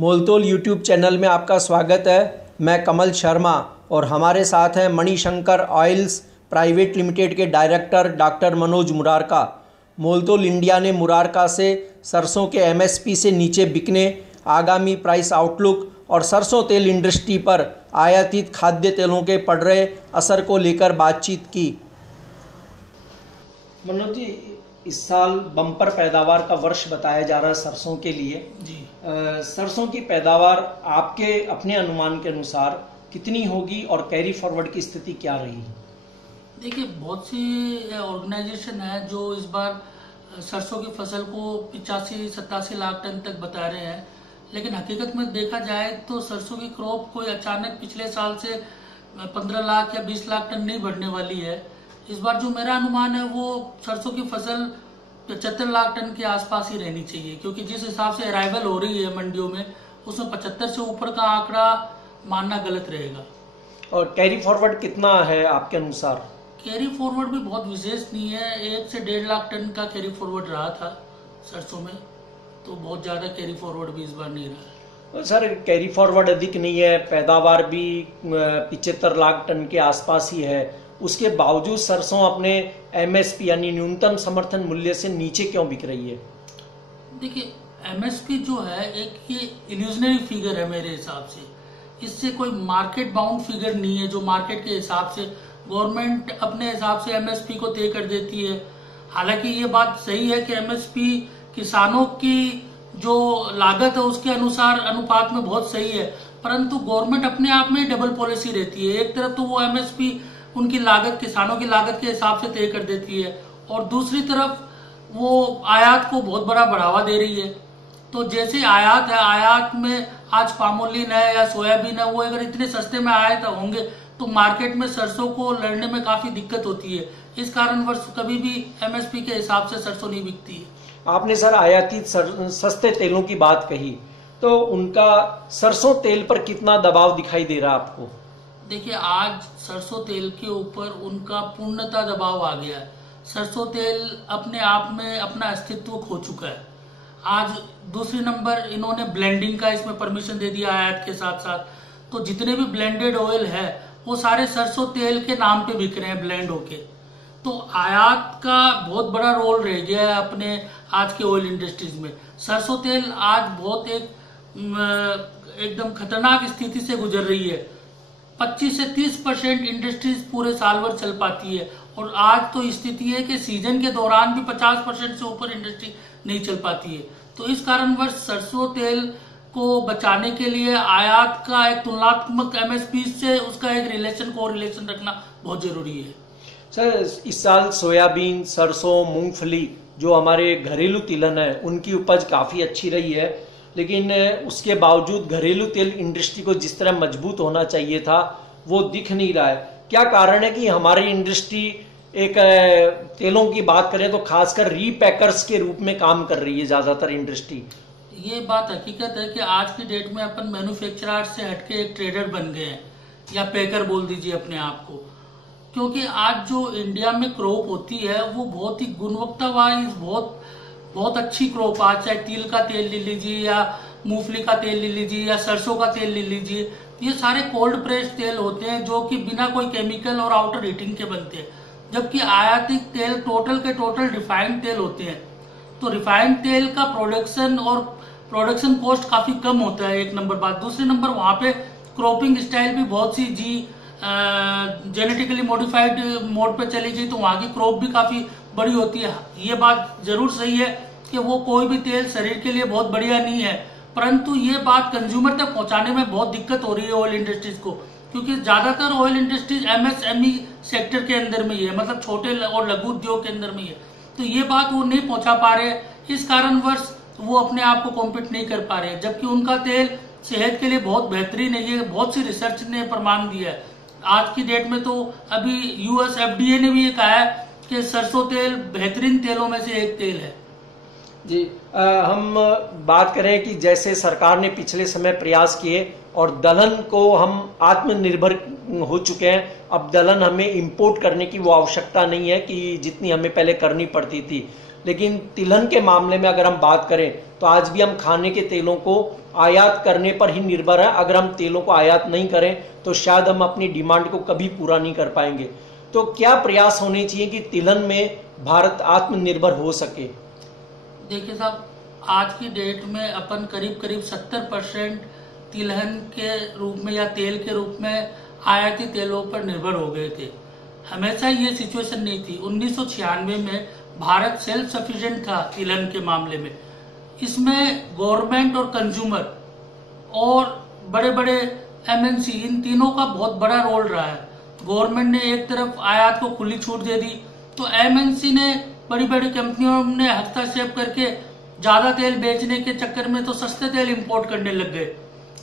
मोलतोल YouTube channel में आपका स्वागत है। मैं कमल शर्मा और हमारे साथ हैं मणिशंकर ऑयल्स प्राइवेट लिमिटेड के डायरेक्टर डॉक्टर मनोज मुरारका। मोलतोल इंडिया ने मुरारका से सरसों के एमएसपी से नीचे बिकने, आगामी प्राइस आउटलुक और सरसों तेल इंडस्ट्री पर आयातित खाद्य तेलों के पड़ रहे असर को लेकर बातचीत की। मनोज जी, इस साल बम्पर पैदावार का वर्ष बताया जा रहा है सरसों के लिए जी। सरसों की पैदावार आपके अपने अनुमान के अनुसार कितनी होगी और कैरी फॉरवर्ड की स्थिति क्या रही? देखिए, बहुत सी ऑर्गेनाइजेशन है जो इस बार सरसों की फसल को 85-87 लाख टन तक बता रहे हैं, लेकिन हकीकत में देखा जाए तो सरसों की क्रॉप कोई अचानक पिछले साल से 15 लाख या 20 लाख टन नहीं बढ़ने वाली है। इस बार जो मेरा अनुमान है वो सरसों की फसल 75 लाख टन के आसपास ही रहनी चाहिए, क्योंकि जिस हिसाब से अराइवल हो रही है मंडियों में उसमें 75 से ऊपर का आंकड़ा मानना गलत रहेगा। और कैरी फॉरवर्ड कितना है आपके अनुसार? कैरी फॉरवर्ड भी बहुत विशेष नहीं है, 1 से 1.5 लाख टन का कैरी फॉरवर्ड रहा था सरसों में, तो बहुत ज्यादा कैरी फॉरवर्ड भी इस बार नहीं रहा। सर, कैरी फॉरवर्ड अधिक नहीं है, पैदावार भी 75 लाख टन के आसपास ही है, उसके बावजूद सरसों अपने एमएसपी यानी न्यूनतम समर्थन मूल्य से नीचे क्यों बिक रही है? देखिए, एमएसपी जो है एक ये इल्यूजनरी फिगर है मेरे हिसाब से, इससे कोई मार्केट बाउंड फिगर नहीं है जो मार्केट के हिसाब से गवर्नमेंट अपने हिसाब से एमएसपी को तय कर देती है। हालांकि ये बात सही है कि एमएसपी किसानों की जो लागत है उसके अनुपात में बहुत सही है, परंतु गवर्नमेंट अपने आप में डबल पॉलिसी रहती है। एक तरफ तो वो एमएसपी उनकी लागत, किसानों की लागत के हिसाब से तय कर देती है, और दूसरी तरफ वो आयात को बहुत बड़ा बढ़ावा दे रही है। तो जैसे आयात है, आयात में आज पामोलिन है या सोयाबीन है, वो अगर इतने सस्ते में आयात होंगे तो मार्केट में सरसों को लड़ने में काफी दिक्कत होती है। इस कारणवश कभी भी एमएसपी के हिसाब से सरसों नहीं बिकती है। आपने सर आयातित सस्ते तेलों की बात कही, तो उनका सरसों तेल पर कितना दबाव दिखाई दे रहा है आपको? देखिए, आज सरसों तेल के ऊपर उनका पूर्णतः दबाव आ गया है। सरसों तेल अपने आप में अपना अस्तित्व खो चुका है। आज दूसरी नंबर इन्होंने ब्लेंडिंग का इसमें परमिशन दे दिया आयात के साथ साथ, तो जितने भी ब्लेंडेड ऑयल है वो सारे सरसों तेल के नाम पे बिक रहे हैं ब्लेंड होके। तो आयात का बहुत बड़ा रोल रह गया है अपने आज के ऑयल इंडस्ट्रीज में। सरसों तेल आज बहुत एकदम खतरनाक स्थिति से गुजर रही है। 25 से 30% इंडस्ट्रीज पूरे साल भर चल पाती है, और आज तो स्थिति है कि सीजन के दौरान भी 50% से ऊपर इंडस्ट्री नहीं चल पाती है। तो इस कारणवश सरसों तेल को बचाने के लिए आयात का एक तुलनात्मक एमएसपी से उसका एक कोरिलेशन रखना बहुत जरूरी है। सर, इस साल सोयाबीन, सरसों, मूंगफली जो हमारे घरेलू तिलहन है उनकी उपज काफी अच्छी रही है, लेकिन उसके बावजूद घरेलू तेल इंडस्ट्री को जिस तरह मजबूत होना चाहिए था वो दिख नहीं रहा है। क्या कारण है कि हमारी इंडस्ट्री एक तेलों की बात करें तो खासकर रीपैकर्स के रूप में काम कर रही है ज्यादातर इंडस्ट्री? ये बात हकीकत है कि आज की डेट में अपन मैन्युफैक्चरर से हटके एक ट्रेडर बन गए हैं, या पैकर बोल दीजिए अपने आप को, क्योंकि आज जो इंडिया में क्रॉप होती है वो बहुत ही गुणवत्ता वाइज बहुत अच्छी क्रॉप, आज चाहे तिल का तेल ले लीजिए या मूंगफली का तेल ले लीजिए या सरसों का तेल ले लीजिए, ये सारे कोल्ड प्रेस तेल होते हैं जो कि बिना कोई केमिकल और आउटर हीटिंग के बनते हैं। जबकि आयातित तेल टोटल के टोटल रिफाइंड तेल होते हैं। तो रिफाइंड तेल का प्रोडक्शन कॉस्ट काफी कम होता है, एक नंबर बात। दूसरे नंबर वहां पे क्रॉपिंग स्टाइल भी बहुत सी जेनेटिकली मॉडिफाइड मोड पे चली गई, तो वहां की क्रॉप भी काफी बड़ी होती है। ये बात जरूर सही है कि वो कोई भी तेल शरीर के लिए बहुत बढ़िया नहीं है, परंतु ये बात कंज्यूमर तक पहुंचाने में बहुत दिक्कत हो रही है ऑयल इंडस्ट्रीज को, क्योंकि ज्यादातर ऑयल इंडस्ट्रीज एमएसएमई सेक्टर के अंदर में ही है, मतलब छोटे और लघु उद्योग के अंदर में ही है। तो ये बात वो नहीं पहुंचा पा रहे, इस कारणवश वो अपने आप को कॉम्पीट नहीं कर पा रहे, जबकि उनका तेल सेहत के लिए बहुत बेहतरीन है। ये बहुत सी रिसर्च ने प्रमाण दिया है। आज की डेट में तो अभी यूएस एफडीए ने भी ये कहा है कि सरसों तेल बेहतरीन तेलों में से एक तेल है। जी, हम बात करें कि जैसे सरकार ने पिछले समय प्रयास किए और दलहन को हम आत्मनिर्भर हो चुके हैं, अब दलहन हमें इंपोर्ट करने की वो आवश्यकता नहीं है कि जितनी हमें पहले करनी पड़ती थी। लेकिन तिलहन के मामले में अगर हम बात करें तो आज भी हम खाने के तेलों को आयात करने पर ही निर्भर है। अगर हम तेलों को आयात नहीं करें तो शायद हम अपनी डिमांड को कभी पूरा नहीं कर पाएंगे। तो क्या प्रयास होने चाहिए कि तिलहन में भारत आत्मनिर्भर हो सके? देखिए साहब, आज की डेट में अपन करीब करीब 70% तिलहन के रूप में या तेल के रूप में आयाती तेलों पर निर्भर हो गए थे। हमेशा ये सिचुएशन नहीं थी। 1996 में भारत सेल्फ सफिशिएंट था तिलहन के मामले में। इसमें गवर्नमेंट और कंज्यूमर और बड़े बड़े एमएनसी, इन तीनों का बहुत बड़ा रोल रहा है। गवर्नमेंट ने एक तरफ आयात को खुली छूट दे दी तो एमएनसी ने, बड़ी बड़ी कंपनियों ने हस्तक्षेप करके ज्यादा तेल बेचने के चक्कर में तो सस्ते तेल इंपोर्ट करने लग गए।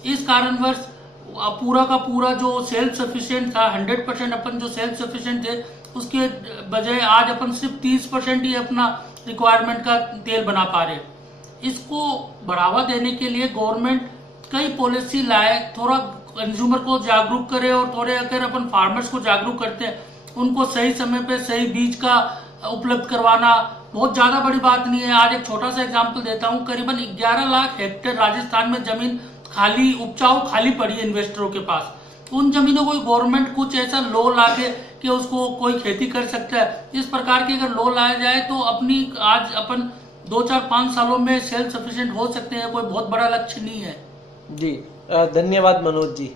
इस कारणवश पूरा का पूरा जो सेल्फ सफिशिएंट था, 100% अपन जो सेल्फ सफिशिएंट थे, उसके बजाय आज अपन सिर्फ 30% ही अपना रिक्वायरमेंट का तेल बना पा रहे हैं। इसको बढ़ावा देने के लिए गवर्नमेंट कई पॉलिसी लाए, थोड़ा कंज्यूमर को जागरूक करे और थोड़े अगर अपन फार्मर्स को जागरूक करते हैं, उनको सही समय पे सही बीज का उपलब्ध करवाना बहुत ज्यादा बड़ी बात नहीं है। आज एक छोटा सा एग्जांपल देता हूं, करीबन 11 लाख हेक्टेयर राजस्थान में जमीन खाली, उपजाऊ खाली पड़ी है इन्वेस्टरों के पास। उन जमीनों को गवर्नमेंट कुछ ऐसा लॉ लाके कि उसको कोई खेती कर सकता है, इस प्रकार की अगर लॉ लाया जाए तो अपनी आज अपन 2-4-5 सालों में सेल्फ सफिशिएंट हो सकते हैं। कोई बहुत बड़ा लक्ष्य नहीं है। जी धन्यवाद मनोज जी।